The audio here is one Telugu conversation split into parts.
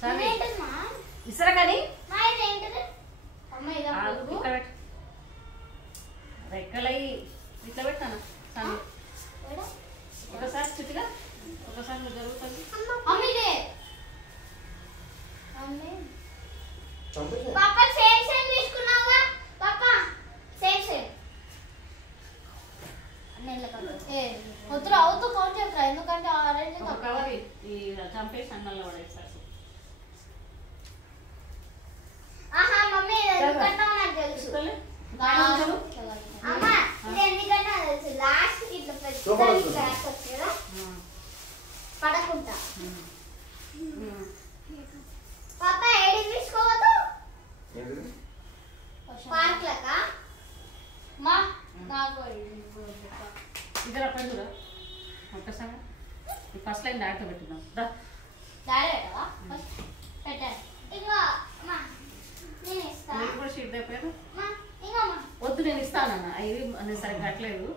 సరే ఇసరా కానీ రెక్కలై ఇట్లా పెట్టాను సరే ఒకసారి స్థితిగా ఒకసారి నువ్వు జరుగుతుంది వద్దు అవుతూ కౌంట్ చేస్తా ఎందుకంటే ఆరెంజ్ కవర్ ఈ చంపేసి అన్నంలో పడేస్తారు మమ్మీ ఎందుకంటే నాకు తెలుసు అమ్మా ఇది ఎందుకంటే నాకు తెలుసు లాస్ట్ ఇట్లా క్లాస్ వచ్చేదా పడకుండా పాప ఏడి తీసుకోవద్దు పార్క్ లకా మా నాకు ఇద్దరు అక్కడ చూడ ఒక్కసారి ఫస్ట్ లైన్ దాంట్లో పెట్టున్నాం డాడీ పెట్టాను ఇంకా అమ్మా నేను ఇస్తా మీరు కూడా షీట్ అయిపోయారు ఇంకా వద్దు నేను ఇస్తానన్న అవి నేను సరిగ్గా కట్టలేదు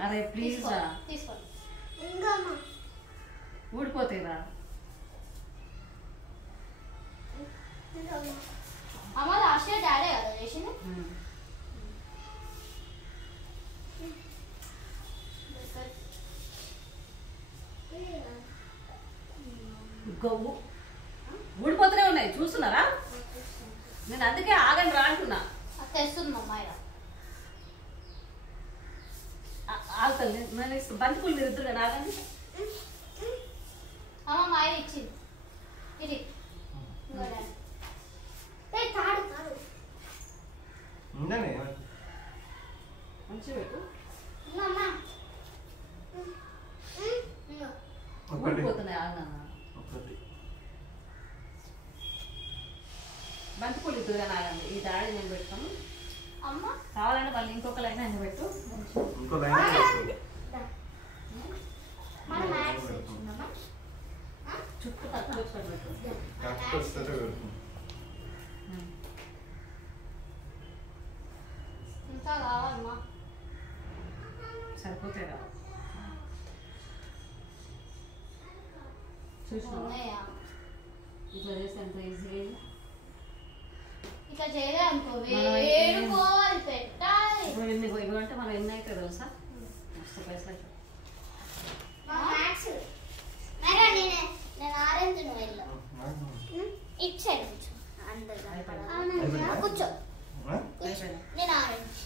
అరే ప్లీజ్ ఊడిపోతాయిరా అమ్మ లాస్ట్ ఇయర్ డాడీ కదా చేసింది గవ్వు ఊడిపోతూనే ఉన్నాయి చూస్తున్నారా నేను అందుకే ఆగండి రా అంటున్నా తెస్తుంది అమ్మాయి ఆగుతుంది నేను బంతిపూలు మీరు ఇద్దరు కదా ఆగండి అమ్మ మాయ ఇచ్చింది ఇది మంచిగా పెట్టు ఊడిపోతున్నాయి ఆగన్నా బంతిపూలు ఇద్దరు కానీ ఆగండి ఈ దాడి నేను పెడతాను కావాలంటే మళ్ళీ ఇంకొక లైన్ అని పెట్టు చుట్టూ తక్కువ పెట్టు ఇంకా కావాలమ్మా సరిపోతాయి రా చూసినా ఇట్లా చేస్తే ఎంత ఈజీగా ఇట్లా చేయలే అనుకో వేడుకోవాలి పెట్టాలి ఇవ్వంటే మనం ఎన్ని అవుతాయి తెలుసా మస్తు పైసలు నేను ఆరెంజ్ వెళ్ళు ఇటు సైడ్ కూర్చో కూర్చో నేను ఆరెంజ్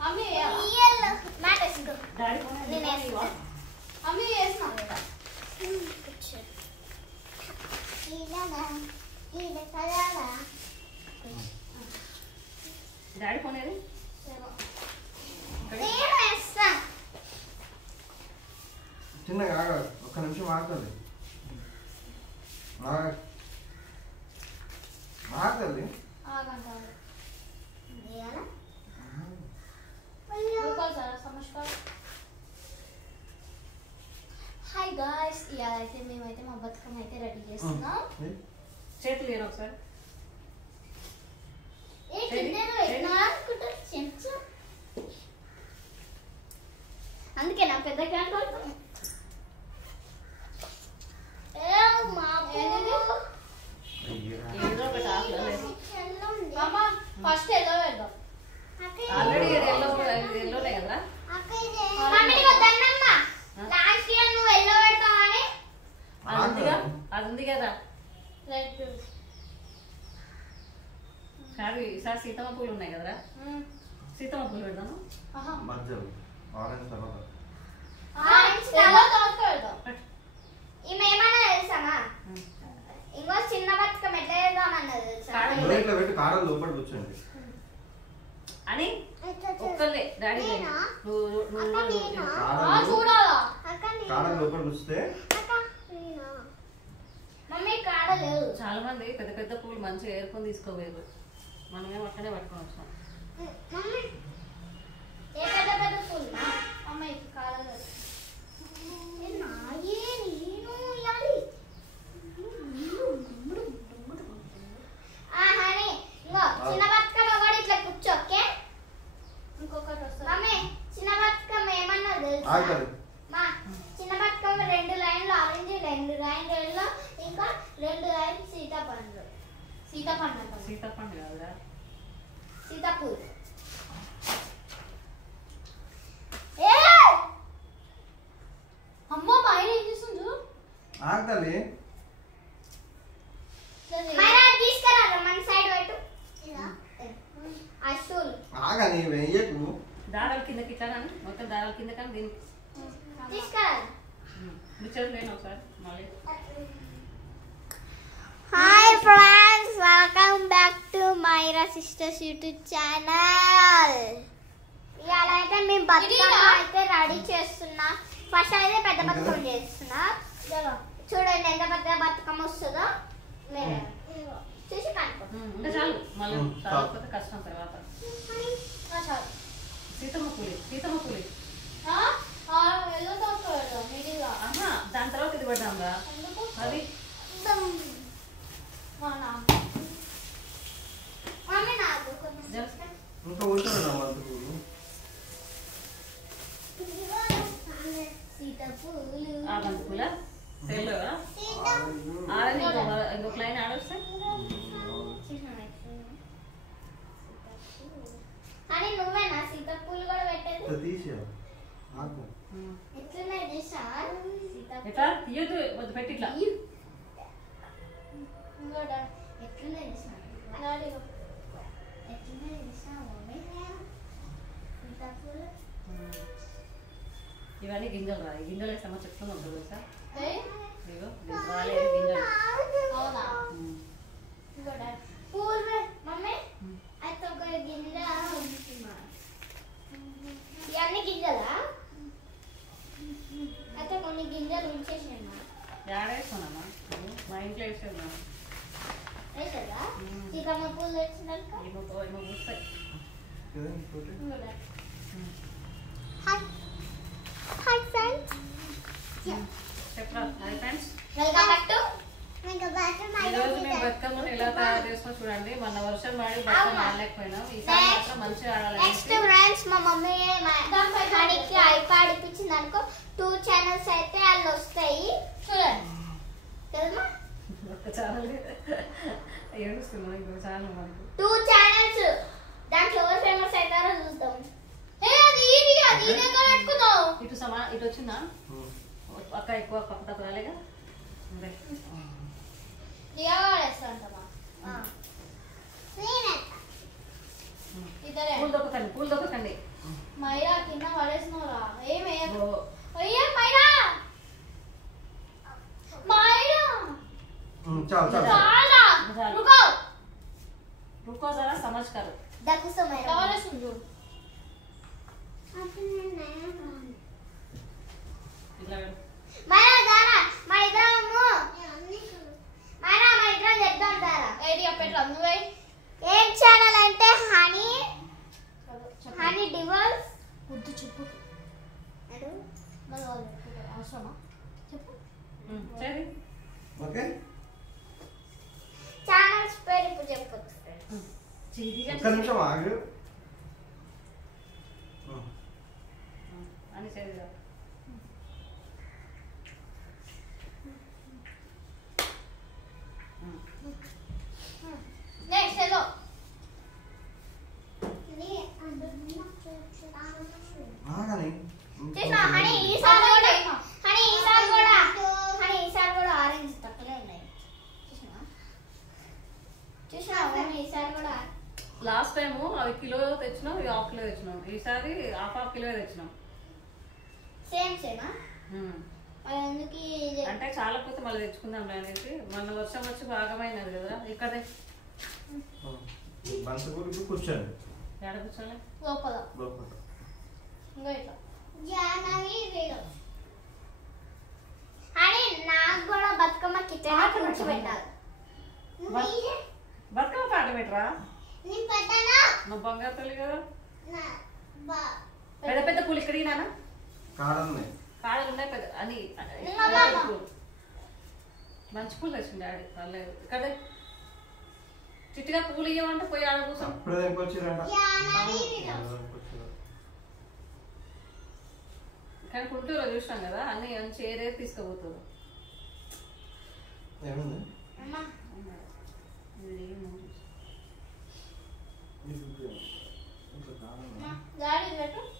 అమ్మి మ్యాట్ వేసుకో నేను అమ్మి వేసినా కూర్చో డాడీ పోనేది చిన్నగా ఒక్క నిమిషం ఆగుతుంది ఆగుతుంది హాయ్ గాయ్స్ ఇవాళ అయితే మేమైతే మా బతుకమ్మ అయితే రెడీ చేస్తున్నాం చేతులు వేరు ఒకసారి అందుకే నా పెద్ద క్యాంట్ ఫస్ట్ ఎల్లో పెడదాం ఆల్రెడీ ఎల్లోనే కదా లాస్ట్ ఇయర్ నువ్వు ఎల్లో పెడతావని అది ఉంది కదా రెడ్ కాదు ఈసారి సీతమ్మ పూలు ఉన్నాయి కదరా సీతమ్మ పూలు పెడదాము ఆరెంజ్ తర్వాత ఈమె ఏమన్నా తెలుసామా ఇంకో చిన్న బతుకమ్మ ఎట్లా చేద్దామన్నది తెలుసా పెట్టి కారం లోపల కూర్చోండి అని ఒక్కలే డాడీ చూడాలా కారం లోపల కూర్చుంటే మమ్మీ కాడ లేదు చాలా మంది పెద్ద పెద్ద పూలు మంచిగా ఏరుకొని తీసుకోలేదు మనమేం అక్కడే పట్టుకొని వచ్చాం ఏ పెద్ద పెద్ద పూలు అమ్మాయికి కాడ లేదు చిన్న బతుకమ్మ కూడా ఇట్లా కూర్చో ఓకే ఇంకొకటి వస్తుంది మమ్మీ చిన్న బతుకమ్మ ఏమన్నా తెలుసా సీతాఫలం అంటాం. సీతాఫలం కాదురా, సీతాపూల్. అమ్మ మా ఆయన ఏం చేస్తుంది? ఆగలి తీసుకురా మన సైడ్ పెట్టు. అసలు ఆగని వెయ్యకు. దారాల కిందకి ఇట్లా కానీ మొత్తం దారాల కింద కానీ దీనికి తీసుకురా. ముచ్చట్లు లేను ఒకసారి మళ్ళీ. Hi friends, welcome back to Maira sisters YouTube channel. ఇవాళ అయితే మేము బతుకమ్మ అయితే రెడీ చేస్తున్నా. ఫస్ట్ అయితే పెద్ద బతుకమ్మ చేస్తున్నా. చూడండి ఎంత పెద్ద బతుకమ్మ వస్తుందో. చూసి కనుక్కో. ఇంకా చాలు, మళ్ళీ చాలకపోతే కష్టం తర్వాత. సీతమ్మ పూలి, సీతమ్మ పూలి. దాని తర్వాత ఇది పెడదాం రా. అది ఇంకా కూర్చోండి అందుకు. ఆ బంతి పూల సెల్ ఆడని ఇంకొక లైన్ ఆడొస్తే అని నువ్వేనా సీతాపూలు కూడా పెట్టేది? తీసేయాలి. ఆకు. ఎట్లున్నాయి చూసా? ఎట్లా తీయదు, వద్దు పెట్టి ఇట్లా. ఎట్లున్నాయి చూసా? ఎట్లున్నాయి చూసా మమ్మీ? సీతాపూలు ఇవన్నీ గింజలు రా. గింజలు వేస్తామో చెప్తుంది ఉంటుంది సార్. ఇగో రాలేదు గింజలు. అవునా? పూలు మమ్మీ అయితే ఒక గింజ ఇవన్నీ గింజలా? అయితే కొన్ని గింజలు ఉంచేసాను. ఏడేసుకున్నామా? మా ఇంట్లో వేసేది వేసేదా? సీతమ్మ పూలు వేసినాక ఏమో పూస్తాయి. హాయ్ ఫ్రెండ్స్, చెప్పరా. Hi friends, welcome back to ఈరోజు మేము బతుకమ్మను ఎలా తయారు చేస్తాం చూడండి. మన వర్షం పడి బతుకమ్మ ఆడలేకపోయినాం. ఈసారి మాత్రం మంచిగా ఆడాలి. నెక్స్ట్ ఫ్రెండ్స్ మా మమ్మీ హనీకి ఐప్యాడ్ ఇప్పించింది అనుకో. 2 ఛానల్స్ అయితే వాళ్ళు వస్తాయి చూడండి కదా. ఒక్క ఛానల్ ఏడుస్తున్నాం, ఇంకొక ఛానల్ మనకు 2 ఛానల్స్. దాంట్లో ఎవరు ఫేమస్ అవుతారో చూద్దాం. ఇటు వచ్చిందా అక్క? ఎక్కువ పక్క తప్ప రాలేగా. పూలు దొక్కకండి, పూలు దొక్కకండి. మైరా కింద పడేసినవరా? చాలు చాలు. रुको जरा समझ करो. देखो समय कवर सुन लो. మైరా దారా మా ఇద్దరము మైరా మా ఇద్దరం చేద్దాం దారా. ఏరియా పెట్టు నువ్వే. ఏం ఛానల్ అంటే హనీ డివోర్స్. వద్దు చెప్పు. అడు మన వాళ్ళు అవసరమా చెప్పు. సరే ఓకే. ఛానల్స్ పేరు ఇప్పుడు చెప్పొచ్చు. ఒక్క నిమిషం ఆగు. అని సరిగా నెక్స్ట్ హలో ఆగని. చూసా హనీ ఈసారి కూడా ఆరెంజ్ తక్కువే ఉన్నాయి. చూసా ఈసారి కూడా లాస్ట్ టైం అవి కిలో తెచ్చినాం, ఇవి హాఫ్ కిలో తెచ్చినాం. ఈసారి హాఫ్ కిలో తెచ్చినాం. సేమ్ సేమా? అంటే చాలా పోతే మళ్ళీ తెచ్చుకుందాం అనేసి. మొన్న వర్షం వచ్చి భాగమైనది కదా. ఇక్కడే బంతి కూర్చోండి. ఎడ కూర్చోలే లోపల లోపల. అని నాకు కూడా బతుకమ్మ కిచెన్ కూర్చో పెట్టాలి. బతుకమ్మ పాట పెట్టరా? నువ్వు బంగారు తల్లి కదా. పెద్ద పెద్ద పూలు ఇక్కడ నాన్న కాడలు ఉన్నాయి పెద్ద అని. మంచి పూలు తెచ్చింది డాడీ. పర్లేదు. ఇక్కడ చిట్టిగా పూలు ఇవ్వమంటే పోయి ఆడ కూర్చొని కానీ గుంటూరులో చూసినాం కదా అన్ని మంచి ఏదైతే తీసుకుపోతుంది.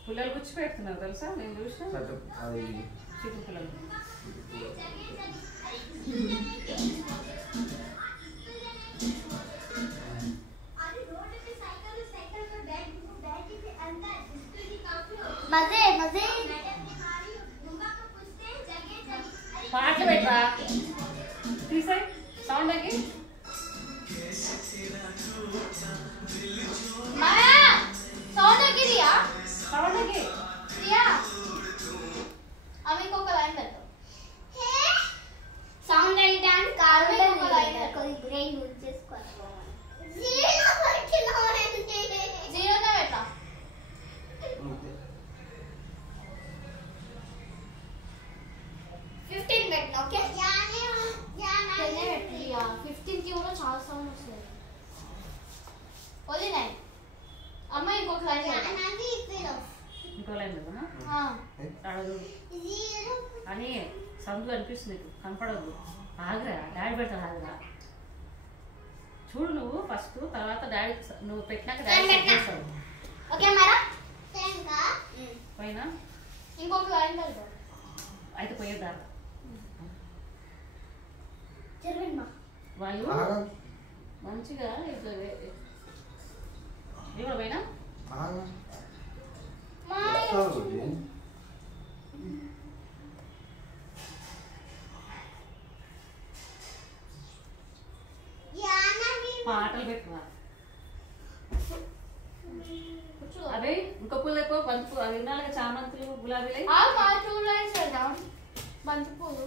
పుల్లలు గుచ్చి పెడుతున్నారు తెలుసా, నేను చూసిన చికెన్ పుల్లలు. మజే మజే పాటలు పెట్టరా, తీసాయి సౌండ్ తగ్గి. సౌండ్ తగ్గిరియా, సౌండ్ తగ్గి ప్రియా అవి ఇంకొక లైన్ పెట్టు. సౌండ్ వేయడానికి కాదు ఒక లైన్ కొద్ది బ్రెయిన్ యూజ్ చేసుకోవాలి. జీరోనే పెట్టా. 15 పెట్టినా ఓకే. 15 కి కూడా చాలా సౌండ్ వస్తుంది. ఓన్లీ 9. అమ్మ ఇంకొక లైన్ ఇంకో లైన్ కదా అడదు అని సందులు అనిపిస్తుంది, కనపడదు. ఆగ్రా డాడీ పెడతాడు, ఆగ్రా చూడు నువ్వు ఫస్ట్, తర్వాత డాడీ నువ్వు పెట్టినాక డాడీ చేస్తావు. ఓకే మేడం పైన ఇంకొక లైన్ పెడతావు అయితే పోయేదా వాళ్ళు మంచిగా ఇవ్వ పైన పాటలు పెట్టువా. అదే ఇంకో పూలు ఎక్కువ బంతి పూలు అవి వినాలి, చామంతులు గులాబీలు. బంతి పూలు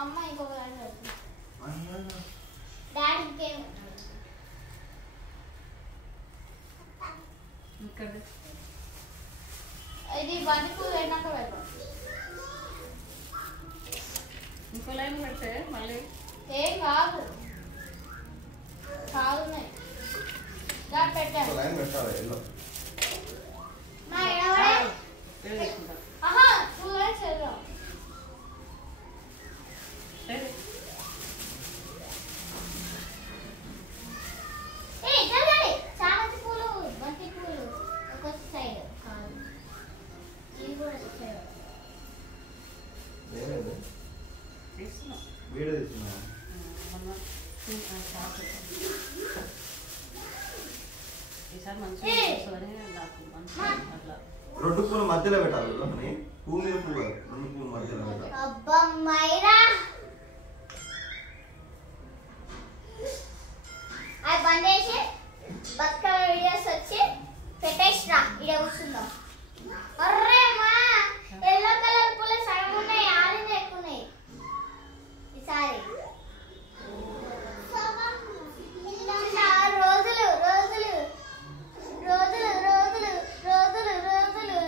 అమ్మ ఇంకొక డాడీ ఇంకేం ఇక్కడ ఇది బంతి పూలు అయినాక పెడతాం. ఇంకో లైన్ పెడితే మళ్ళీ ఏం కాదు కాదున్నాయి దాన్ని పెట్టాను. ఆహా 2 లైన్స్ వెళ్దాం. చామంతి పూలు బంతి పూలు ఒక సైడ్ కాదు, ఇది కూడా ఒక సైడ్. ఈసారి మంచిగా వస్తుందని నాకు మంచిగా అట్లా 2 పూలు మధ్యలో పెట్టాలి. పువ్వు మీద పువ్వు 2 పూలు మధ్యలో పెట్టాలి. అబ్బా మైరా అది బందేసి బతుకమ్మ వీడియోస్ వచ్చి పెట్టేసిరా ఇక్కడ కూర్చుందాం. అర్రే మా ఎల్లో కలర్ పూలు సగం ఉన్నాయి, ఆరెంజ్ ఎక్కువ ఉన్నాయి ఈసారి. రోజులు రోజులు రోజులు రోజులు రోజులు రోజులు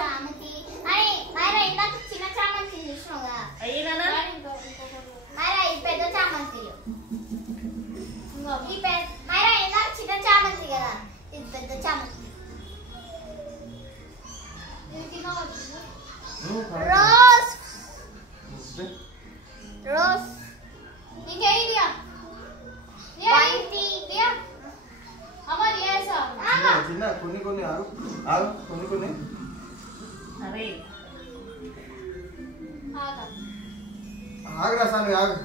చామంతి అని మైరా ఇందాక చిన్న చామంతి చూసినావుగా, మైరా ఈ పెద్ద చామంతిలు. ఈ మైరా ఇందాక చిన్న చామంతి కదా, ఇది పెద్ద చామంతి. రోజ్ రోజ్ ఇంకేంటియా చిన్న కొన్ని కొన్ని ఆగు ఆగు కొన్ని కొన్ని అరే ఆగురా సామి ఆగు.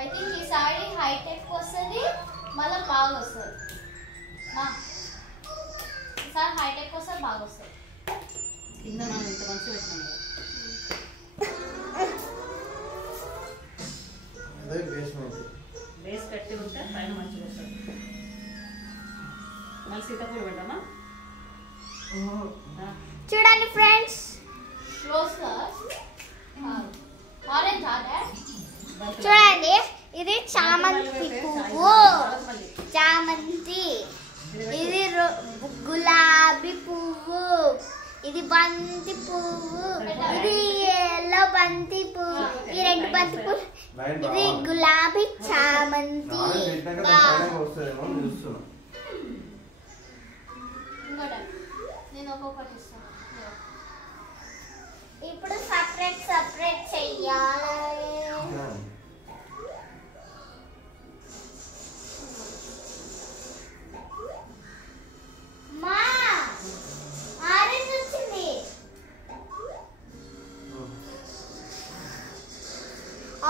ఐ థింక్ ఈ సారీ హైటెక్ వస్తుంది, మళ్ళీ బాగా వస్తుంది. ఈసారి హైటెక్ వస్తుంది, బాగా వస్తుంది. కింద మనం ఇంత మంచిగా పెట్టినాం కదా. బేస్ కట్టి ఉంటే పైన మంచిగా వస్తుంది. మళ్ళీ సీతాఫలం పెట్టామా. చూడండి ఫ్రెండ్స్, ఆరెంజ్ చూడండి, ఇది చామంతి పువ్వు, చామంతి, ఇది గులాబీ పువ్వు, ఇది బంతి పువ్వు, ఇది ఎల్లో బంతి పువ్వు, ఈ రెండు బంతి పువ్వు, ఇది గులాబీ చామంతి. నేను ఒక్కొక్కటి ఇస్తాను. ఇప్పుడు సపరేట్ సపరేట్ చెయ్యాలి. మా ఆరెంజ్ వచ్చింది.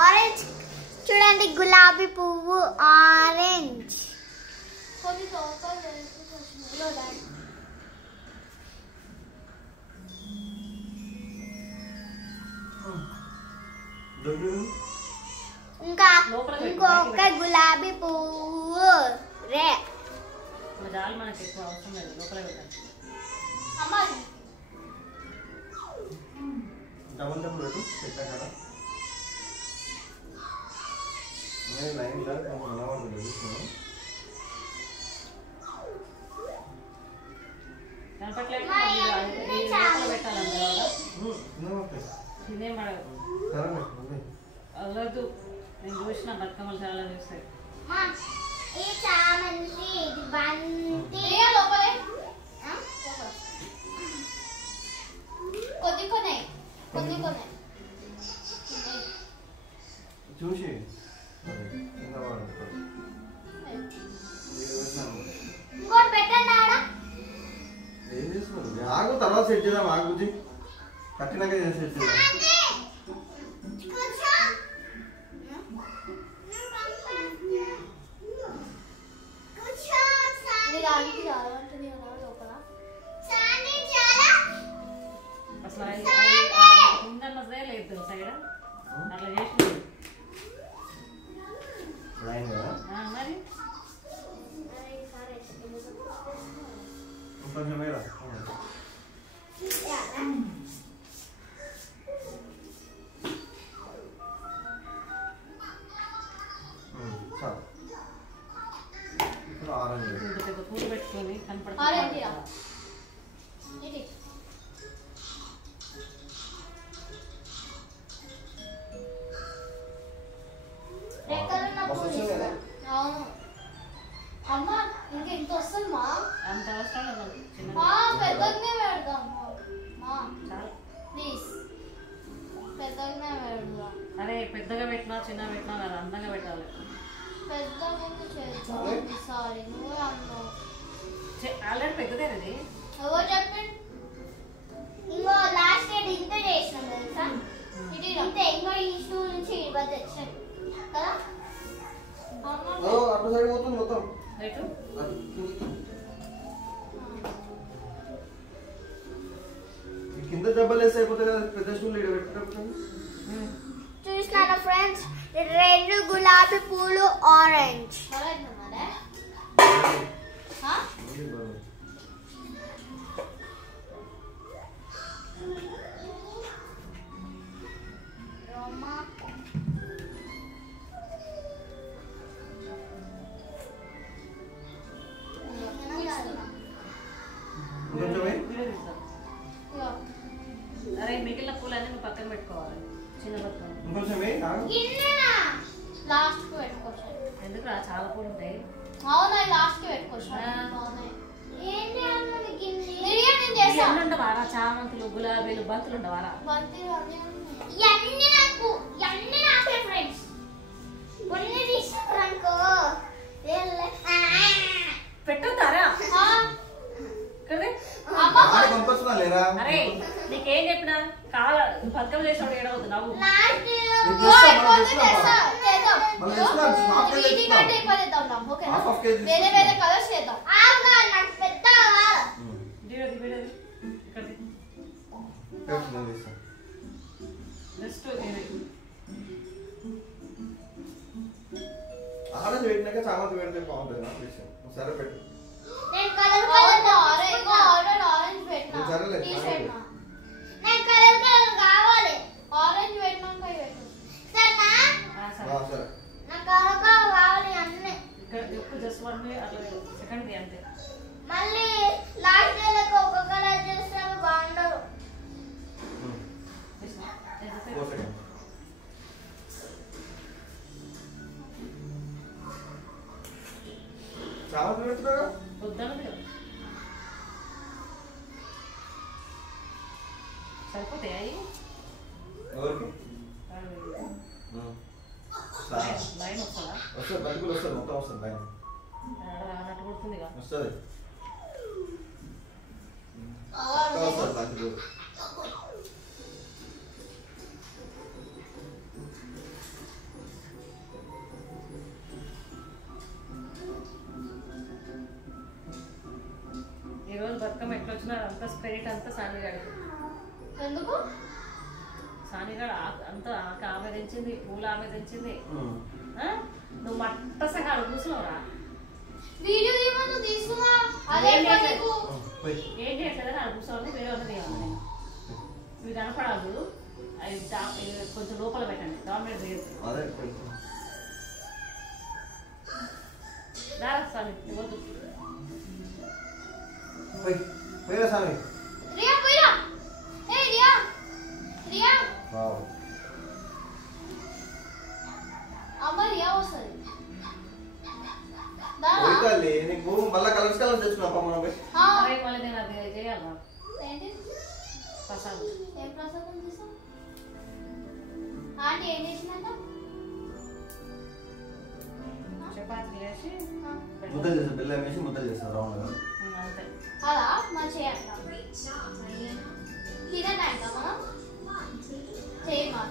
ఆరెంజ్ చూడండి, గులాబీ పువ్వు ఆరెంజ్. కొన్ని తోకలు వచ్చినాయి. ఇంకా ఇంకొక గులాబీ పువ్వు రే. జాలి మనకి ఎక్కువ అవసరం లేదు, లోపల పెట్టాలి. అమ్మాయి డబుల్ డబుల్ పెట్టు పెట్టా కదా నేను లైన్ లా మనవాడు చూస్తున్నాను. కనపట్లేదు, లోపల పెట్టాలంటే తినే పడదు. అవ్వదు, నేను చూసిన బతుకమ్మలు చాలా చూస్తాయి. ఈ చామంతి, ఇది బంతి. లోపలే కొద్ది కొనే చూసి ఇంకోటి పెట్టండి ఆడ. ఏం చేస్తున్నారు? ఆగు, తర్వాత సెట్ చేద్దాం. ఆగు బుజ్జి, కట్టినాక సెట్ చేద్దాం. అసలు ఉందన్నదే లేదు సైడ్, అట్లా చేసి లైన్ కదా మరి కొంచెం వేరా చాలు. ఇప్పుడు ఆరెంజ్ ఇంత పెద్ద పూలు పెట్టుకొని కనపడుతుంది. అవును అమ్మ, ఇంకా ఇంత వస్తుందా? అంత అవసరం లేదు, చిన్న పెద్దగానే పెడదాం చాలు. ప్లీజ్, పెద్దగానే పెడదాం. అరే పెద్దగా పెట్టినా చిన్న పెట్టినా కదా, అందంగా పెట్టాలి. పెద్ద ముందు చేద్దాం ఈసారి. నువ్వే అన్నావు. ఆల్రెడీ పెద్దదేనది. ఎవరు చెప్పండి? ఇంకో లాస్ట్ ఇయర్ ఇంత చేసినాం తెలుసా, ఇంతే. ఇంకో ఈ స్టూల్ నుంచి ఇవ్వదు వచ్చాను కదా. అటు సైడ్ పోతుంది మొత్తం. రైట్ కింద దెబ్బలు వేసి అయిపోతాయి కదా, పెద్ద స్టూల్ ఇక్కడ పెట్టేటప్పుడు. చూసినారా ఫ్రెండ్స్, రెండు గులాబీ పూలు ఆరెంజ్. అరే మిగిలిన పూలన్నీ నువ్వు పక్కన పెట్టుకోవాలి. చిన్న బతుకమ్మ ఇంకొంచెం లాస్ట్ కు పెట్టుకోవచ్చు. ఎందుకు చాలా పూలు ఉంటాయి. అవునా, లాస్ట్ కి పెట్టుకోవచ్చు. ఏంటి అన్న గిన్నె బిర్యానీ చేస్తాం. ఉండవారా చామంతులు, గులాబీలు, బంతులు ఉండవారా? ఇవన్నీ నాకే ఫ్రెండ్స్. కొన్ని తీసుకురానుకో పెట్టొద్దారా? లేరా? అరే నీకేం చెప్పినా కాల బతుకమ్మ చేసాడు ఏడవద్దు నవ్వు. వేరే వేరే కలర్స్ చేద్దాం. ఆరెంజ్ పెట్టినాక చామంతి పెడితే బాగుంటుంది నా విషయం. సరే పెట్టు. ఆరెంజ్ పెట్టినా సరేలే. కావాలి. ఆరెంజ్ పెట్టినాక సరేనా? సరే. నాకు కావాలి అన్నీ. ఇక్కడ జస్ట్ 1 minute అట్లా సెకండ్ అంతే. సరిపోతాయి అవి ఎవరికి లైన్ వస్తుందా వస్తుంది బంతిపూలు వస్తుంది మొత్తం వస్తుంది లైన్ రానట్టు కొడుతుందిగా వస్తుంది వస్తుంది బంతిపూలు ఈరోజు బతుకమ్మ ఎట్లా వచ్చినా అంత స్పిరిట్ అంతా సానిగాడు ఎందుకు సానిగాడు అంత ఆమె తెంచింది పూలు ఆమె తెంచింది నువ్వు మట్టసగా అడుగు కూర్చున్నావురా వీడియో ఏమన్నా తీసుకున్నా అదే నీకు ఏం చేయట్లేదు అడుగు కూర్చోవాలి వేరే ఉన్నది ఏమన్నా ఇవి కనపడాదు అవి కొంచెం లోపల పెట్టండి గవర్నమెంట్ రారా స్వామి ఇవ్వద్దు పోయిరా స్వామి రియా పోయిరా ఏ రియా రియా అమ్మ రియా వస్తుంది పోయితాలి నీకు మళ్ళీ కలర్స్ కలర్స్ తెచ్చుకున్నా మనం పోయి అరే మళ్ళీ నేను అది చేయాలా ఏంటి ప్రసాదం ఏం ప్రసాదం చేసాం ఆంటీ ఏం చేసిందంట చపాతీ చేసి ముద్దలు చేస్తాం బెల్లం వేసి ముద్దలు చేస్తాం రౌండ్గా అంతే అలా మంచిగా తినదంట మనం చేయమాట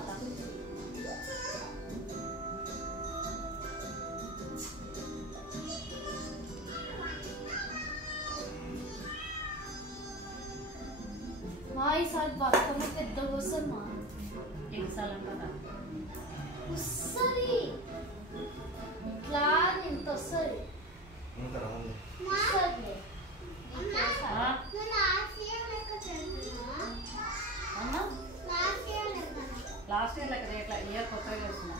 మా ఈసారి బతుకమ్మ పెద్ద వస్తుందమ్మా ఎన్నిసార్లు అంటారా వస్తుంది ఇట్లా ఇంత వస్తుంది ఇంత రౌండ్ వస్తుంది అమ్మా లాస్ట్ ఇయర్ లెక్క ఇట్లా ఇయర్ కొత్తగా చేస్తున్నా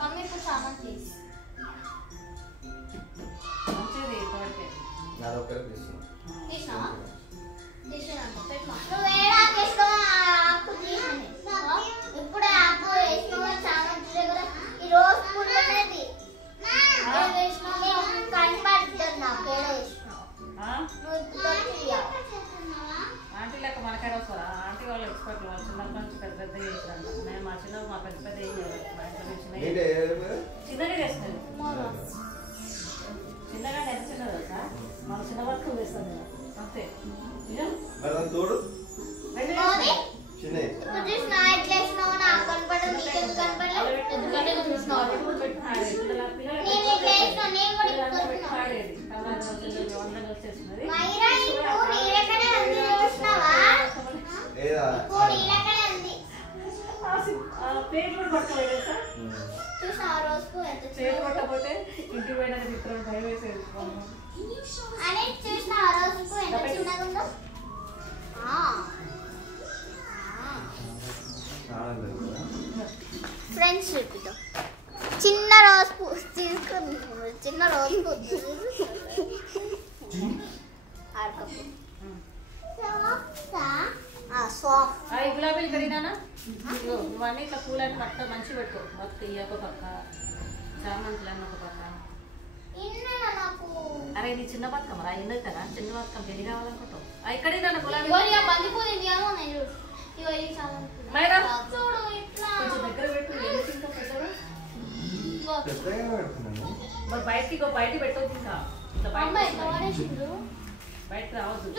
అమ్మ ఇప్పుడు చాలా చేసి మంచిది ఇప్పటికే నాది ఒక్కరే తీస్తున్నాం తీసినావా తీసినంట పెట్టినా నువ్వేడా తీసుకో ఆకు తీయని ఇప్పుడు ఆకు వేసుకో చాలా దగ్గర ఈ రోజు పూలు అనేది కనపడుతుంది నాకు ఏదో వేసినావు నువ్వు ఇప్పుడు ఆంటీ లెక్క మనకాడ వస్తారా ఆంటీ వాళ్ళు ఎక్స్పర్ట్ వాళ్ళు చిన్నప్పటి నుంచి పెద్ద పెద్ద చేసినారు నేను మా చిన్న మా పెద్ద పెద్ద ఏం చేయలేదు మా ఇంట్లో చిన్నగా చేస్తున్నాను చిన్నగా ఎంత చిన్నది తెలుసా మన చిన్న బతుకు వేస్తాను నేను అంతే నిజం మరి దాని తోడు చిన్న ఇప్పుడు చూసిన ఎట్లా వేసినావు నాకు కనపడదు నీకెందుకు కనపడలేదు ఎందుకంటే నువ్వు చూసినావు నేను ఇట్లా వేసినా నేను కూడా ఇప్పుడు మైరా ఇప్పుడు నీ లెక్కనే ఉంది చూసినావా ఏదా ఇప్పుడు నీ లెక్కనే ఉంది పేరు కూడా పట్టుకోలేదు సార్ చూసినావా రోజుకు ఎంత పేరు పట్టకపోతే ఇంటికి పోయినాక చిత్రం భయం వేసేది అని చూసినావా రోజుకు ఎంత చిన్నగా ఉందో ఫ్రెండ్స్ చూపిద్దాం చిన్న రోజు తీసుకుని చిన్న రోజు అవి గులాబీలు కడిగినానా ఇవన్నీ ఇట్లా పూలని పక్క మంచి పెట్టుకో మొత్తం ఇయ్యక పక్క చామంతులన్నీ ఒక పక్క అరే నీ చిన్న బతుకమ్మ రా ఎన్నది కదా చిన్న బతుకమ్మ ఎన్ని కావాలనుకుంటావు ఇక్కడే గులాబీ బందిపోయింది నేను ఇగో ఇది చాలా మైరా చూడు ఇట్లా కొంచెం దగ్గర పెట్టు ఎందుకు ఇంకా పెద్దగా పెద్దగా పెడుతున్నాను మరి బయటికి పెట్టొద్దు ఇంకా ఇట్లా అమ్మ బయట ఎట్లా పడేసిండ్రు బయట రావద్దు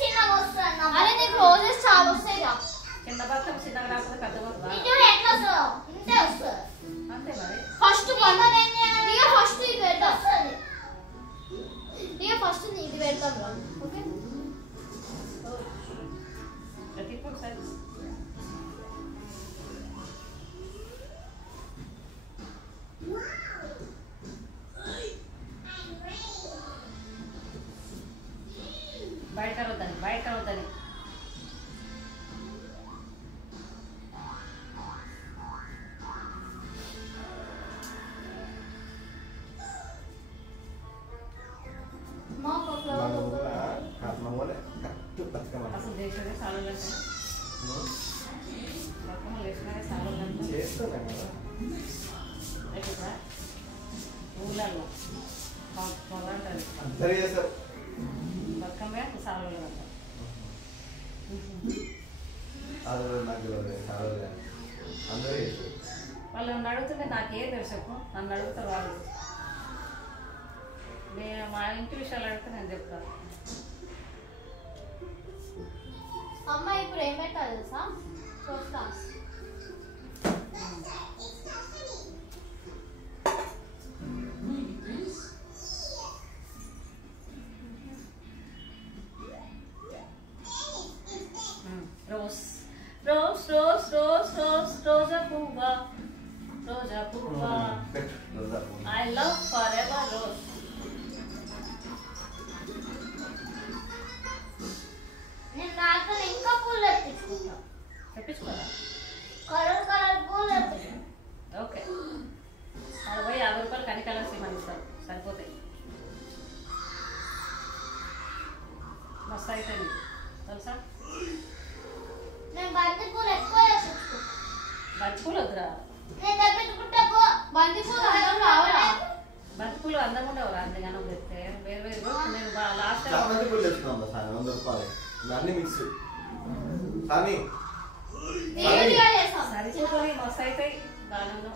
చిన్నగా వస్తుంది అరే నీకు రోజెస్ చాలా వస్తాయి రా చిన్న బతుకమ్మ చిన్నగా రాకపోతే పెద్ద బతుకమ్మ ఎట్లా వస్తుందో ఇంతే వస్తుంది అంతే మరి ఫస్ట్ ఇక ఫస్ట్ ఇది పెడతాం ఇక ఫస్ట్ ఇది పెడతాం రా ఓకే ఇప్పుడు సరే బయట అవుతుంది మా పక్కన అసలు దేశమే సాలు బతుకమ్మ లేచినాక సాలు చేస్తున్నాను కదా అయిపోతుందా ఊళ్ళల్లో పొగంటారు అందరూ చేస్తారు బతుకమ్మ సాలు అది నాకు తెలియదు అందరూ చేస్తారు. వాళ్ళు నన్ను అడుగుతుంటే నాకేం తెలుసు చెప్పు, నన్ను అడుగుతారు వాళ్ళు. మా ఇంటి విషయాలు అడిగితే నేను చెప్తాను. అమ్మ ఇప్పుడు ఏం పెట్టాలి తెలుసా? చూస్తా. Rose rose rose rose rose రోజా పువ్వా, రోజా పువ్వా, I love forever rose. నేను రాత్రి ఇంకా పూలు తెప్పించుకుంటా. తెప్పించుకోరా? కలర్ కలర్ పూలు తెప్పించుకుంటా. ఓకే, అది పోయి 50 రూపాయలు కని కలర్స్ ఇవ్వమని ఇస్తారు, సరిపోతాయి. మస్తు అయితే తెలుసా? నేను బంతి పూలు ఎక్కువ తెప్పించుకుంటా. బంతి పూలు వద్దురా. నేను తెప్పించుకుంటా పో. బంతి పూలు అందరూ రావరా? బంతి పూలు అందం ఉండవురా, అందుకని చెప్తే వేరు వేరు. నేను లాస్ట్ చామంతి పూలు తెచ్చుకున్నాం సార్ 100 రూపాయలు. అన్ని మిక్స్ కానీ ఏడిగా చేస్తాం? సరిపోతుంది, మస్తు అవుతాయి. బాగా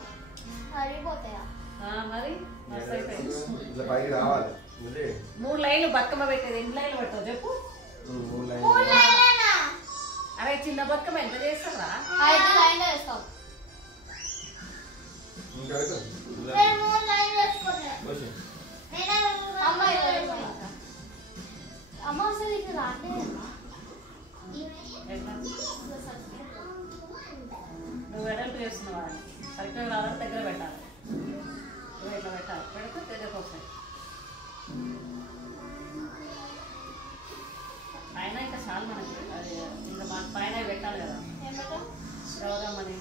సరిపోతాయా? మరి మస్తు అవుతాయి. ఇట్లా పైకి రావాలి. 3 లైన్లు బతుకమ్మ పెట్టేది, ఎన్ని లైన్లు పెడతావు చెప్పు? 3 పూలు లేనా? అరే చిన్న బతుకమ్మ ఎంత చేస్తారా? 5 లైన్లు వేస్తాం. ఇంకా నేను 3 లైన్లు వేసుకున్నా. అమ్మ అమ్మ అసలు ఇక్కడ రాలేదమ్మా. ఎట్లా? నువ్వు వెడల్పు చేస్తున్నావా? సరిగ్గా రావాలంటే దగ్గర పెట్టాలి. నువ్వు ఇట్లా పెట్టాలి, పెడితే దగ్గరకు వస్తాయి. పైన ఇంకా చాలు మనకి, అది ఇంకా మన పైన పెట్టాలి కదా. ఏం పెట్టాం? రవరమ్మని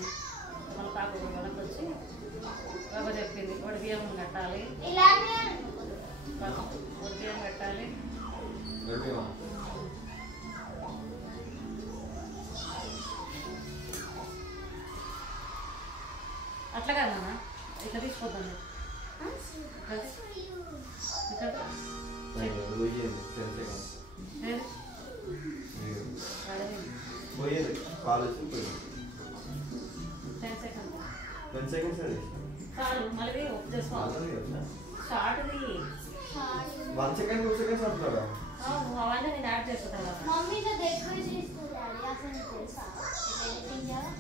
మన పాప మనకు వచ్చి రవ్వ చెప్పింది, ఒడి బియ్యం కట్టాలి, ఇలానే ఒడి బియ్యం కట్టాలి. అట్లా కాదు నాన్న, ఇట్లా తీసుకోద్దాం. పోయేది పాలు వచ్చి పోయింది. 10 సెకండ్స్ 10 సెకండ్స్ చాలు, మళ్ళీ ఒప్పు చేసుకోవాలి. షార్ట్ది 1 సెకండ్ 2 సెకండ్స్ అంటున్నారా? నువ్వు అవన్నీ నేను యాడ్ చేస్తాను కదా. మమ్మీ ఇట్లా దగ్గర చేస్తుంది డాడీ. అసలు నీకు తెలుసా ఎడిటింగ్ చేయాలా?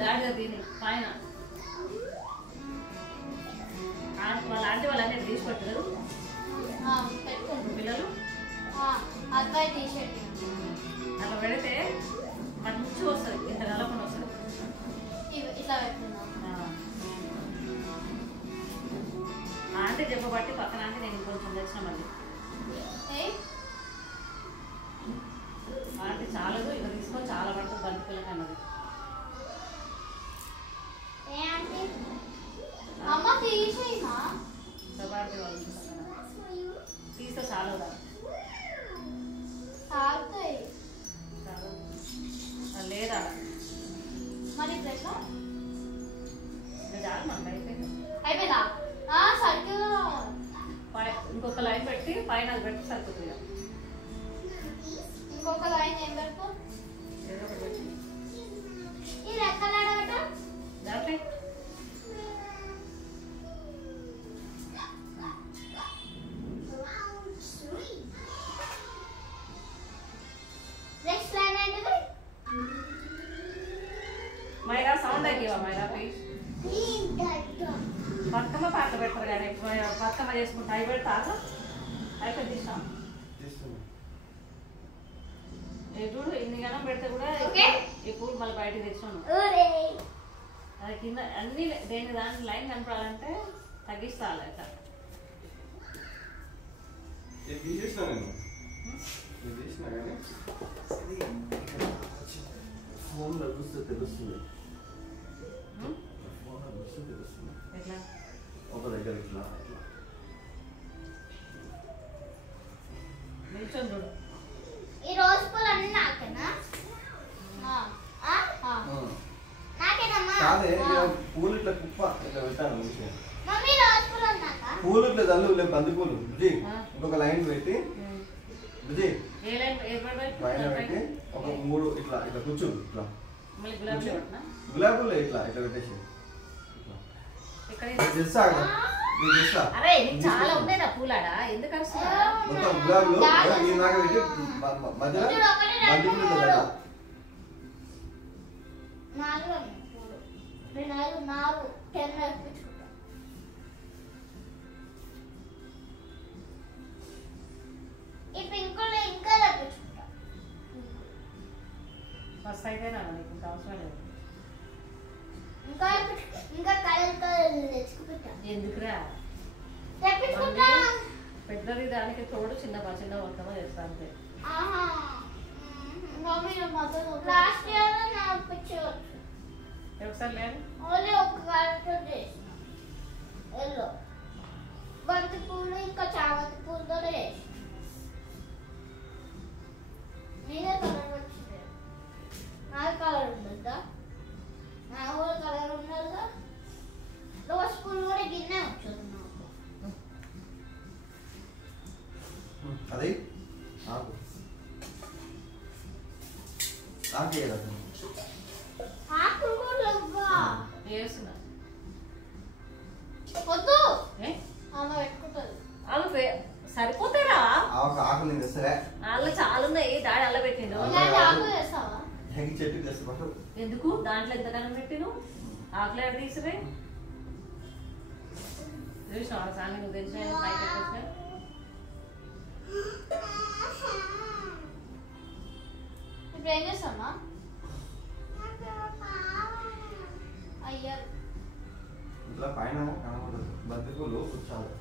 డాడీ దీన్ని పైన వాళ్ళ ఆంటీ వాళ్ళన్నీ తీసి పెట్టరు పెట్టుకుంటు పిల్లలు. అబ్బాయి టీషర్ట్ అట్లా పెడితే మంచి వస్తుంది, ఇంత నల్లకుండా వస్తుంది. ఇట్లా పెట్టుకున్నాం. ఆంటీ చెప్పబట్టి పక్కన ఆంటీ నేను ఇంకొంచెం తెచ్చిన మళ్ళీ. ఆంటీ చాలదు, ఇక్కడ తీసుకొని చాలా పడుతుంది బంతి పిల్లకి అన్నది. అమ్మ తీసేనా ప్రభారతి వాళ్ళు తీస్తే చాలదా? తాగుతాయి లేదా మరి ఇప్పుడు చాలు మనకు అయిపోయింది. అయిపోయిందా? సర్కిల్ ఇంకొక లైన్ పెట్టి పైన అది పెట్టి సరిపోతుంది. ఇంకొక లైన్ ఏం పెడతాం? ఏదో ఒకటి పెట్టి ఈ రెక్కలాడబెట్ట దాంట్లో మైరా సౌండ్ అయ్యేవా? మైరా ప్లీజ్. బతుకమ్మ పాటలు పెడతారు కానీ బతుకమ్మ చేసుకుంటా అవి పెడతారు. అయిపోయింది ఇష్టం. చూడు ఇన్ని గణం పెడితే కూడా ఇప్పుడు మళ్ళీ బయటకు తెచ్చాను. అది కింద అన్ని దేని దాని లైన్ కనపడాలంటే తగ్గిస్తాను. అట్లా తీసేసిన నేను తీసిన కానీ ఫోన్లో చూస్తే తెలుస్తుంది. ఫోన్లో చూస్తే తెలుస్తుంది. ఎట్లా ఒక దగ్గర ఇట్లా ఇట్లా నిల్చొని చూడు. ఈ రోజు పూలు అన్ని నాకేనా? కాదే పూలు ఇట్లా కుప్ప ఇట్లా పెట్టాను. మమ్మీ రోజు పూలు ఇట్లా చల్లు బంతి పూలు బుజ్జి ఇంకొక లైన్ పెట్టి బుజ్జి పైన పెట్టి ఒక 3 ఇట్లా ఇట్లా కూర్చో ఇట్లా గులాబీలు ఇట్లా ఇట్లా పెట్టేసి తెలుసా అరే చాలా ఉన్నాయి నా పూలాడా ఎందుకు అరుస్తున్నా మొత్తం గులాబీలు ఈ నాక పెట్టి మధ్యలో బంతి పూలు ఇట్లా ఈ పింకులు ఇంకా తెప్పించుకుంటా ఫస్ట్ అయితే నా నీకు ఇంకా అవసరం లేదు ఇంకా కలర్ కలర్ తెచ్చుకుంటా ఎందుకురా తెప్పించుకుంటా పెద్దది దానికి తోడు చిన్న మొత్తమో చేస్తా అంతే లాస్ట్ ఇయర్ నా పిక్చర్ ఒకసారి లేదు ఓన్లీ ఒక కలర్ చేసిన ఎల్లో బంతి పూలు ఇంకా చామంతి పూలతో చేసిన నేనే కలర్ వచ్చింది నాకు కలర్ ఉండదా నాకు కూడా కలర్ ఉండదా రోజ్ పూలు కూడా గిన్నె వచ్చింది నాకు అది ఆకు ఆకు ఆకులు కూడా లేవా చేస్తున్నా వద్దు ఏ అమ్మ పెట్టుకుంటుంది వాళ్ళు సరిపోతారా ఆకు నేను తెస్తారా వాళ్ళు చాలా ఉన్నాయి డాడీ అల్ల పెట్టిండు ఆకు వేస్తావా చెట్టు తెస్తా ఎందుకు దాంట్లో ఎంతగానో పెట్టిను ఆకులు ఎక్కడ తీసిరే చూసిన సామి నువ్వు తెలిసిన పైకి ఎక్కొచ్చా ఇప్పుడు ఏం చేస్తామా అయ్యా ఇట్లా పైన కనబడదు బంతిపూలు కూర్చోాలి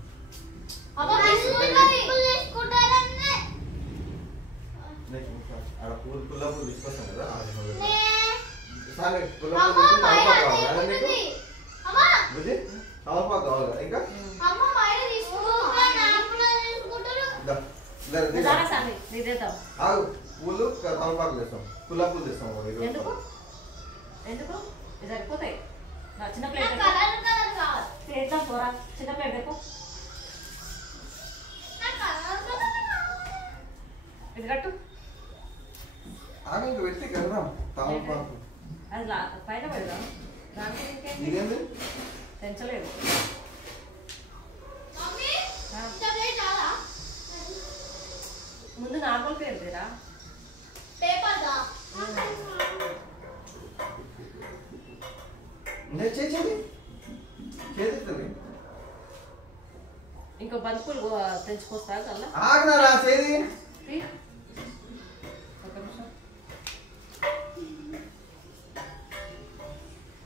ఆడ పూలు పుల్ల పూలు తీసుకొస్తాం కదా తమలపాకు కావాలి కదా ఇంకా పూలు తమలపాకు తెస్తాం పుల్ల పూలు తెస్తాం ఎందుకు ఎందుకు ఇది సరిపోతాయి చిన్న ప్లేట్ చేద్దాం పోరా చిన్న ప్లేట్ రేపు ఇది కట్టు ఆమె ఇంకా పెట్టి కడదాం తమలపాకు అది పైన పెడదాం దానికి ఇదేంది తెంచలేదు ముందు నార్మల్ పేరు తీరా ఇంకో బంతిపూలు తెంచుకొస్తా కల్లా ఆగరా చేది ఒక నిమిషం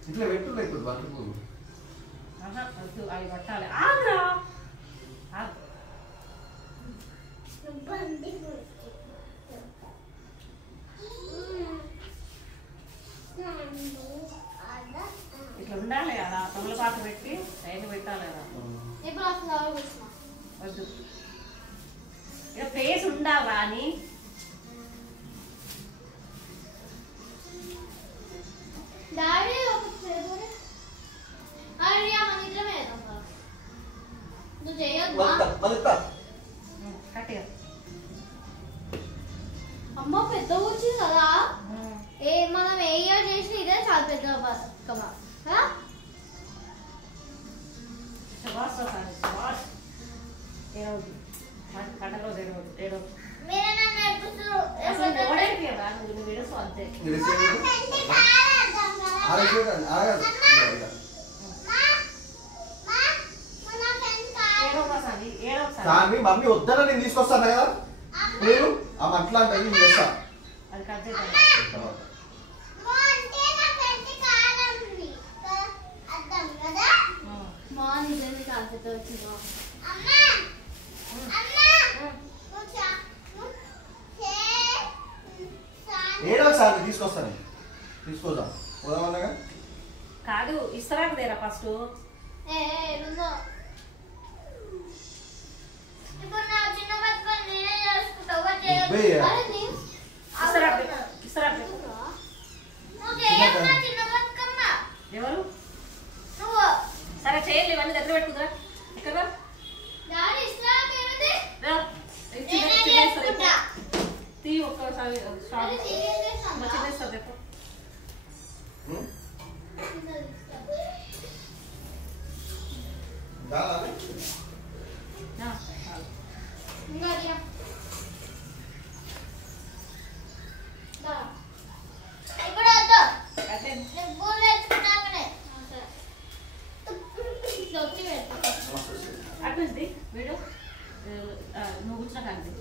ఇట్లా పెట్టులే ఇప్పుడు బంతిపూలు అవి పట్టాలి ఆగరా ఇట్లా ఉండాలి అలా తమలపాకు పెట్టి టైం పెట్టాలి కదా వద్దు ఇక ఫేస్ ఉండాలా అని కట్టిగా అమ్మ పెద్ద వచ్చింది కదా మనం ఏ ఇయర్ చేసి ఇదే చాలా పెద్ద బతుకమ్మ పండుగ రోజు ఏడవద్దు అంతే మమ్మీ వద్దన నేను తీసుకొస్తాను కదా నేను ఆ అట్లా అంటే చేస్తా అది కట్ చేద్దాం ఏడో సార్ తీసుకొస్తాను తీసుకొద్దాం పోదామన్నగా కాదు ఇస్తారా దేరా ఫస్ట్ ఎవరు సరే చేయాలి ఇవన్నీ దగ్గర పెట్టుకురా ఇక్కడ డాడీ ఇస్తా కేరది రా నేను వేసుకుంటా తీ ఒక్కసారి స్టార్ట్ చిన్న చెప్పు అట్నుంది వీడియో నువ్వు కూర్చున్నా కానీ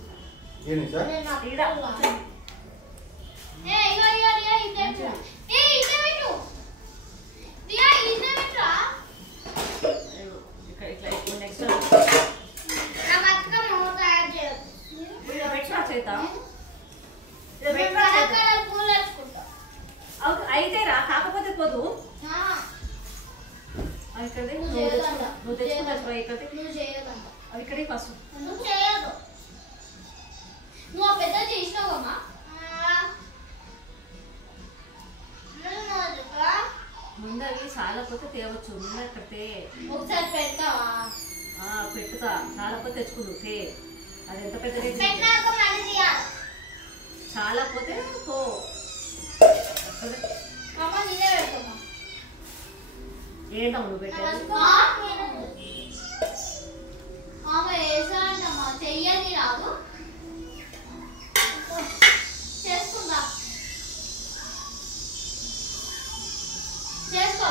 అయితే రా కాకపోతే పోదు ఇక్కడ నువ్వు తెచ్చుకుంటా ఇక్కడ అవి ఇక్కడే ఫస్ట్ నువ్వు పెద్ద చేసినావమ్మా ముందు అవి చాలా పోతే తేవచ్చు ముందు అక్కడ తే ఒకసారి పెడతావా పెట్టుతా చాలా పోతే తెచ్చుకుందు తే అది ఎంత పెద్దగా పెట్టాక మళ్ళీ తీయాలి చాలా పోతే పో అమ్మ నేనే పెడతామా ఏంటో నువ్వు పెట్టాలి ఆమె వేసానంటమ్మా చెయ్యని రాదు చేసుకుందా చేసుకో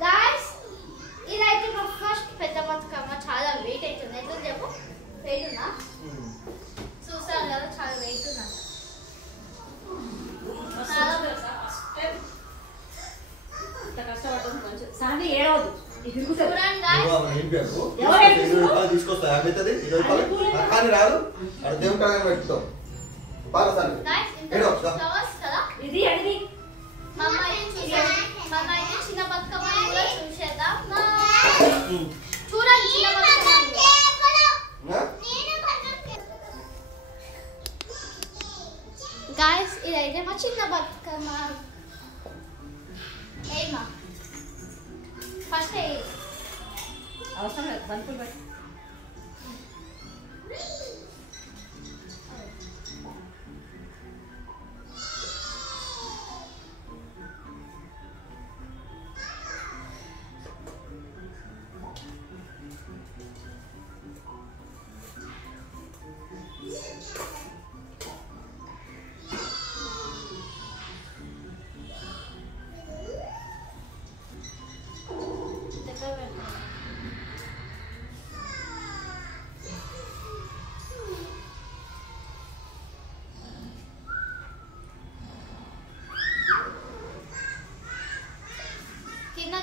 గాయ్స్ ఇదైతే మా ఫస్ట్ పెద్ద బతుకమ్మ చాలా వెయిట్ అవుతుంది ఎట్లా చెప్పు వెయిట్ ఉందా చూసాను కదా చాలా వెయిట్ ఉందంట కష్టపడుతుంది కొంచెం సాని ఏడవదు తీసుకొస్తా కానీ రాదు అక్కడ దేవుడు కాడ పెట్టుతాం ఇది అడిగి చిన్న బతుకమ్మ చూసేద్దాం చూడండి చిన్న బతుకమ్మ గాయస్ ఇదైతే మా చిన్న బతుకమ్మ ఏమా ఫస్ట్ అవసరం లేదు బంతులు పెట్టి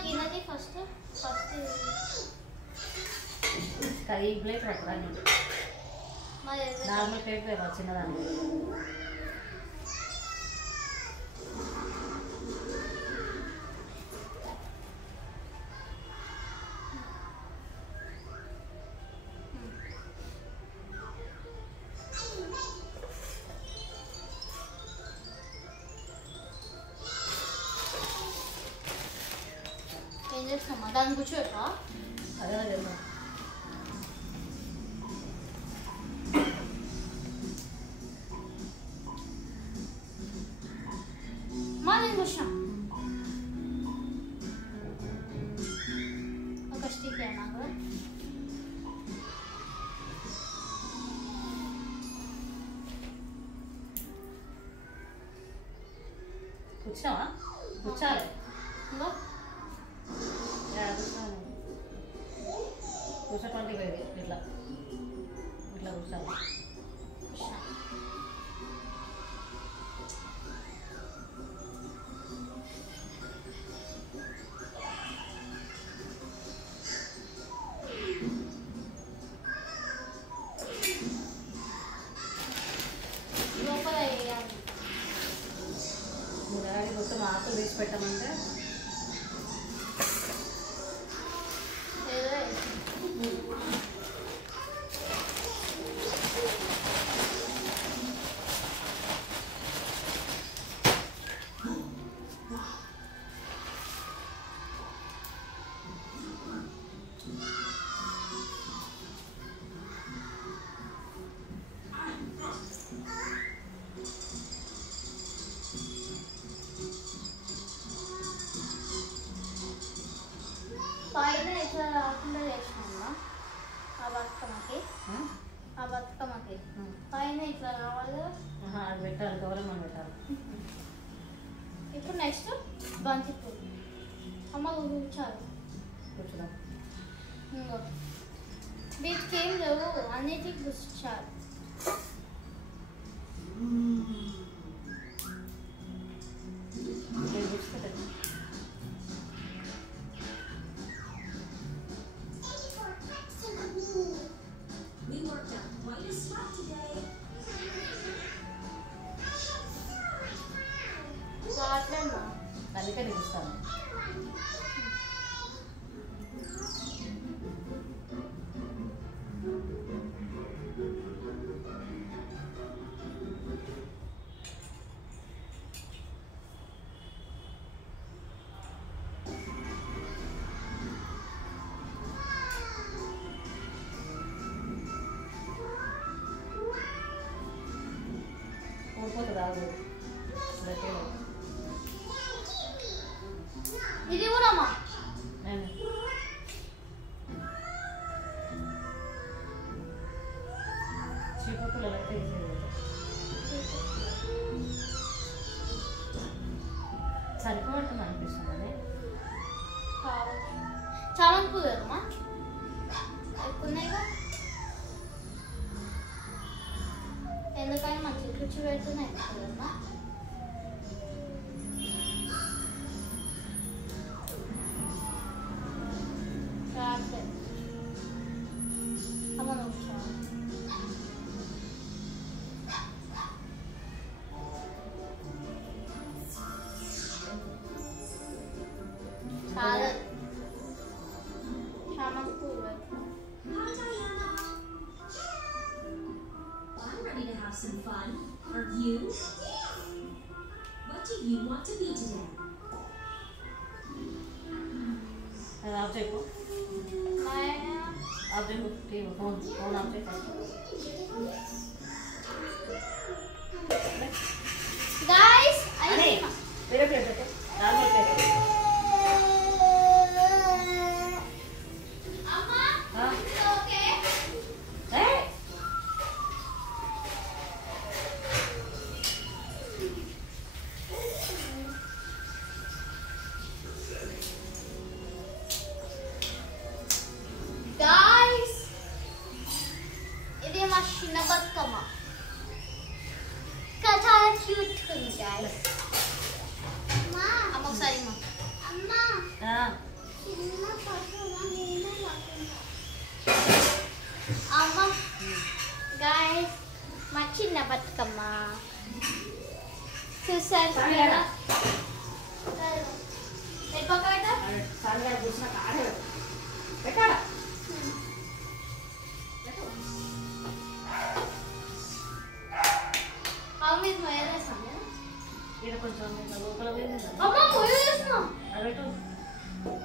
గిన్నెది ఫస్ట్ అది ఈ ప్లేట్ పట్టరా నార్మల్ ప్లేట్ తేవాలి చిన్నదాన్ని ఏం చేస్తామా దాన్ని కూర్చోటా అదే తెలుసా మా నేను కూర్చున్నా ఒక స్టిక్ అయినా కూడా కూర్చున్నావా కూర్చోాలి ఇంకో కూర్చోటువంటి వేది ఇట్లా ఇట్లా కూర్చోాలి లోపల వేయాలి డాడీ మొత్తం ఆకులు తీసి పెట్టమంటే ఏదో లేకుండా చేసినా ఆ బతుకమ్మకి పైన ఇట్లా రావాలి కదా. అది పెట్టాలి, గౌరవం పెట్టాలి. ఇప్పుడు నెక్స్ట్ బంతి పూలు. అమ్మ కూర్చోాలి, కూర్చుదాం. ఇంకో వీటికి ఏం లేవు, అన్నిటికి కూర్చోాలి. అందుకే నీకు ఇస్తాను. ఊడిపోతుంది ఆగు. ఇది కూడా అమ్మా చీపుకులు అయితే సరిపోతుంది అనిపిస్తుంది. చామంతి పూలు కదమ్మా ఎక్కున్నాయిగా, ఎందుకని మంచి రుచి పెడుతున్నాయి కదమ్మా. చాలా చామంతి పూలు. I'm ready to have some fun. Are you? What do you want to be today? అది ఆఫ్ చేయకు, ఆఫ్ చేయకు. ఫోన్ ఆఫ్ చేయి. Guys, వేరే ప్లేట్ పెట్టే, నార్మల్ ప్లేట్. ఇది మా చిన్న బతుకమ్మ. చాలా క్యూట్ ఉంది guys. అమ్మ ఒకసారి అమ్మ గాయస్ మా చిన్న బతుకమ్మ చూసారు కదా. కొంచెం లోపల అమ్మ మొయ్యేస్తున్నా. అడగటం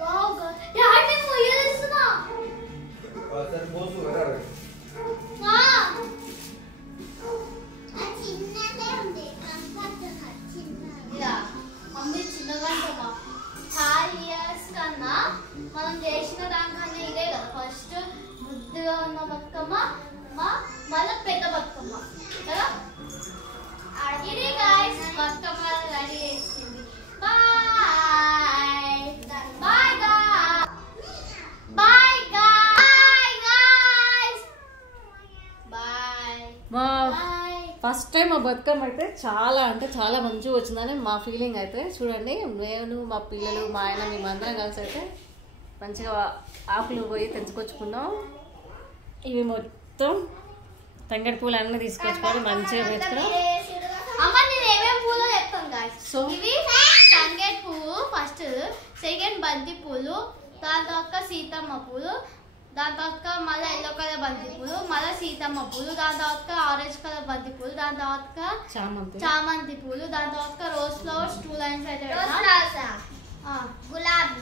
వావ్ డాడీ మొయ్యేస్తున్నా. సరే పోసు కదా. మా చిన్నదే ఉంది కనపడుతున్నా చిన్నది. ఇలా మమ్మీ చిన్నగా అంటమ్మా 5 years కన్నా మనం చేసిన దానికన్నా ఇదే కదా ఫస్ట్ ముద్దుగా ఉన్న బతుకమ్మ మళ్ళీ పెద్ద బతుకమ్మ కదా. ఇది గైస్ బతుకమ్మ రెడీ చేసింది. Bye bye bye guys bye bye. First time మా బతుకమ్మ అయితే చాలా అంటే చాలా మంచిగా వచ్చిందని మా ఫీలింగ్ అయితే. చూడండి నేను మా పిల్లలు మా ఆయన మేమందరం కలిసి అయితే మంచిగా ఆకులు పోయి తెంచుకొచ్చుకున్నాం. ఇవి మొత్తం తంగడి పూలు అన్నీ తీసుకొచ్చుకొని మంచిగా పెట్టుకున్నాం. అమ్మ నేను ఏమేమి పూలు చెప్తాను గాయ్స్. సో ఇవి తంగేడు పువ్వు ఫస్ట్, సెకండ్ బంతి పూలు, దాని తర్వాత సీతమ్మ పూలు, దాని తర్వాత మళ్ళీ ఎల్లో కలర్ బంతి పూలు, మళ్ళీ సీతమ్మ పూలు, దాని తర్వాత ఆరెంజ్ కలర్ బంతి పూలు, దాని తర్వాత చామంతి పూలు, దాని తర్వాత రోజ్ ఫ్లవర్స్ 2 lines అయితే గులాబీ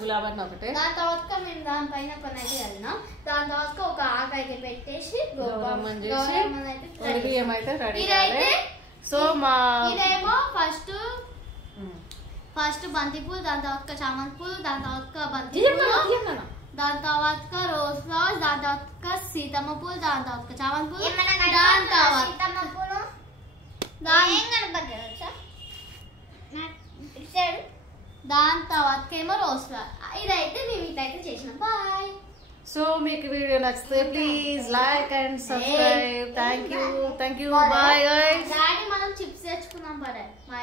గులాబీ అన్న ఒకటే. దాని తర్వాత మేము దానిపైన కొన్ని అయితే చదివినాం. దాని తర్వాత ఒక ఆకు అయితే పెట్టేసి ఏమైతే రెడీ. ఇదైతే సో మా ఇదేమో ఫస్ట్ ఫస్ట్ బంతి పూలు, దాని తర్వాత చామంతి పూలు, దాని తర్వాత బంతి పూలు, దాని తర్వాత రోజ్ ఫ్లవర్స్, దాని తర్వాత సీతమ్మ పూలు, దాని తర్వాత చామంతి పూలు, దాని తర్వాత ఏమో రోజ్ ఫ్లవర్. ఇదైతే మేము ఇదైతే చేసినాం. బాయ్. సో మీకు వీడియో నచ్చితే please like and subscribe. Thank you bye guys. Daddy మనం చిప్స్ తెచ్చుకున్నాం పడే మా